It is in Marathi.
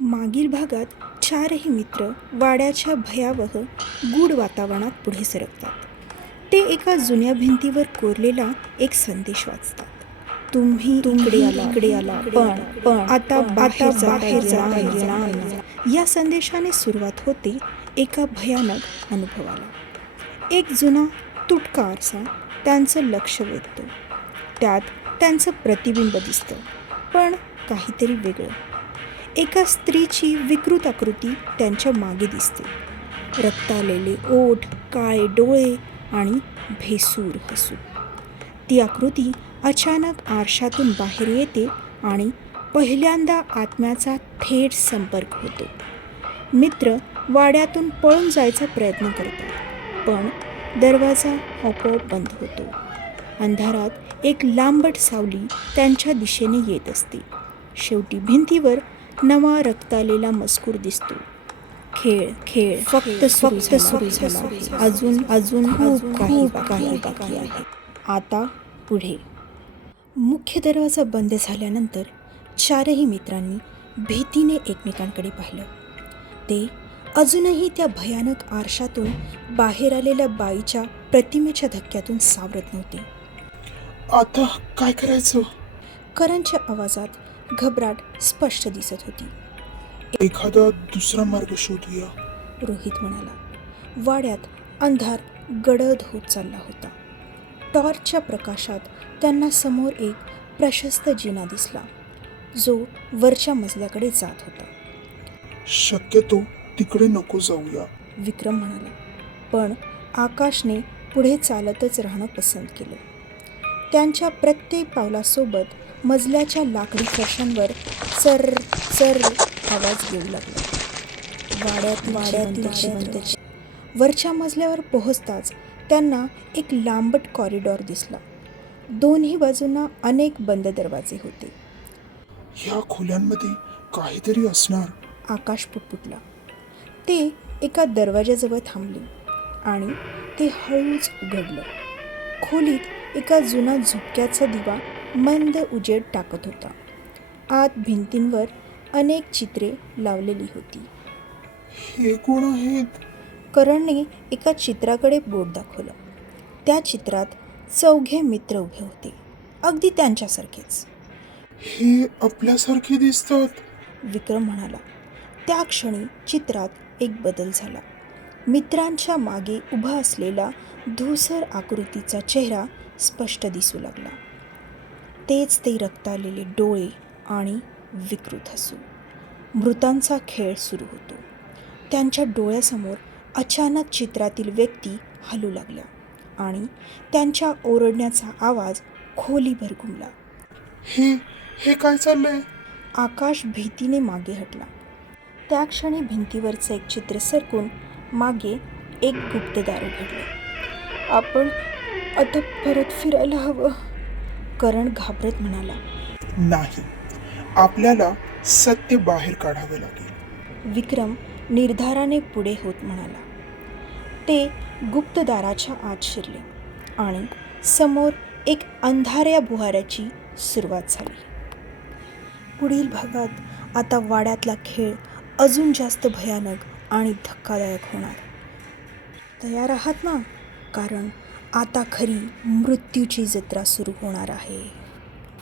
मागील भागात चारही मित्र वाड्याच्या भयावह गूढ वातावरणात पुढे सरकतात. ते एका जुन्या भिंतीवर कोरलेला एक संदेश वाचतात. तुम्ही इकडे आला पण आता बाहेर जाता येणार नाही. या संदेशाने सुरुवात होते एका भयानक अनुभवाला. एक जुना तुटका आरसा त्यांचं लक्ष वेधतो. त्यात त्यांचं प्रतिबिंब दिसतं, पण काहीतरी वेगळं. एका स्त्रीची विकृत आकृती त्यांच्या मागे दिसते. रक्ताळलेले ओठ, काळे डोळे आणि भेसूर हसू. ती आकृती अचानक आरशातून बाहेर येते आणि पहिल्यांदा आत्म्याचा थेट संपर्क होतो. मित्र वाड्यातून पळून जायचा प्रयत्न करतात, पण दरवाजा आपोआप बंद होतो. अंधारात एक लांबट सावली त्यांच्या दिशेने येत असते. शेवटी भिंतीवर नवा रक्ताळलेला मजकूर दिसतो. खेळ फक्त सुरू झाला. अजून खूप काही बाकी आहे. आता पुढे. मुख्य दरवाजा बंद झाल्यानंतर चारही मित्रांनी भीतीने एकमेकांकडे पाहिलं. ते अजूनही त्या भयानक आरशातून बाहेर आलेल्या बाईच्या प्रतिमेच्या धक्क्यातून सावरत नव्हते. आता काय करायचं? करणच्या आवाजात घबराट स्पष्ट दिसत होती. एखादा दुसरा मार्ग शोधूया, रोहित म्हणाला. वाड्यात अंधार गडद होत चालला होता. टॉर्चच्या प्रकाशात त्यांना समोर एक प्रशस्त जिना दिसला, जो वरच्या मजल्याकडे जात होता. शक्यतो तिकडे नको जाऊया, विक्रम म्हणाला. पण आकाशने पुढे चालतच राहणं पसंत केलं. त्यांच्या प्रत्येक पावलासोबत मजल्याच्या लाकडी फरशांवर चर चर आवाज येऊ लागला. वाड्यातील वरच्या मजल्यावर पोहोचताच त्यांना एक लांबट कॉरिडॉर दिसला. दोन्ही बाजूंना अनेक बंद दरवाजे होते. ह्या खोल्यांमध्ये काहीतरी असणार, आकाश पुटपुटला. ते एका दरवाजाजवळ थांबले आणि ते हळूच उघडलं. खोलीत एका जुना झुपक्याचा दिवा मंद उजेड टाकत होता. आत भिंतींवर अनेक चित्रे लावलेली होती. हे कोण आहेत? करणने एका चित्राकडे बोट दाखवलं. त्या चित्रात चौघे मित्र उभे होते, अगदी त्यांच्यासारखेच. हे आपल्यासारखे दिसतात, विक्रम म्हणाला. त्या क्षणी चित्रात एक बदल झाला. मित्रांच्या मागे उभा असलेला धूसर आकृतीचा चेहरा स्पष्ट दिसू लागला. तेच ते रक्ताळलेले डोळे आणि विकृत हसू. मृतांचा खेळ सुरू होतो. त्यांच्या डोळ्यासमोर अचानक चित्रातील व्यक्ती हलू लागल्या आणि त्यांच्या ओरडण्याचा आवाज खोलीभर घुमला. हे काय चाललंय? आकाश भीतीने मागे हटला. त्या क्षणी भिंतीवरचं एक चित्र सरकून मागे एक गुप्तदार उघडलं. आपण आता परत फिरायला हवं, करण घाबरत म्हणाला. नाही, आपल्याला सत्य बाहेर काढावे लागेल, विक्रम निर्धाराने पुढे होत म्हणाला. ते गुप्तदाराच्या आत शिरले आणि समोर एक अंधाऱ्या बुहाऱ्याची सुरुवात झाली. पुढील भागात आता वाड्यातला खेळ अजून जास्त भयानक आणि धक्कादायक होणार. तयार आहात ना? कारण आता खरी मृत्यूची जत्रा सुरू होणार आहे.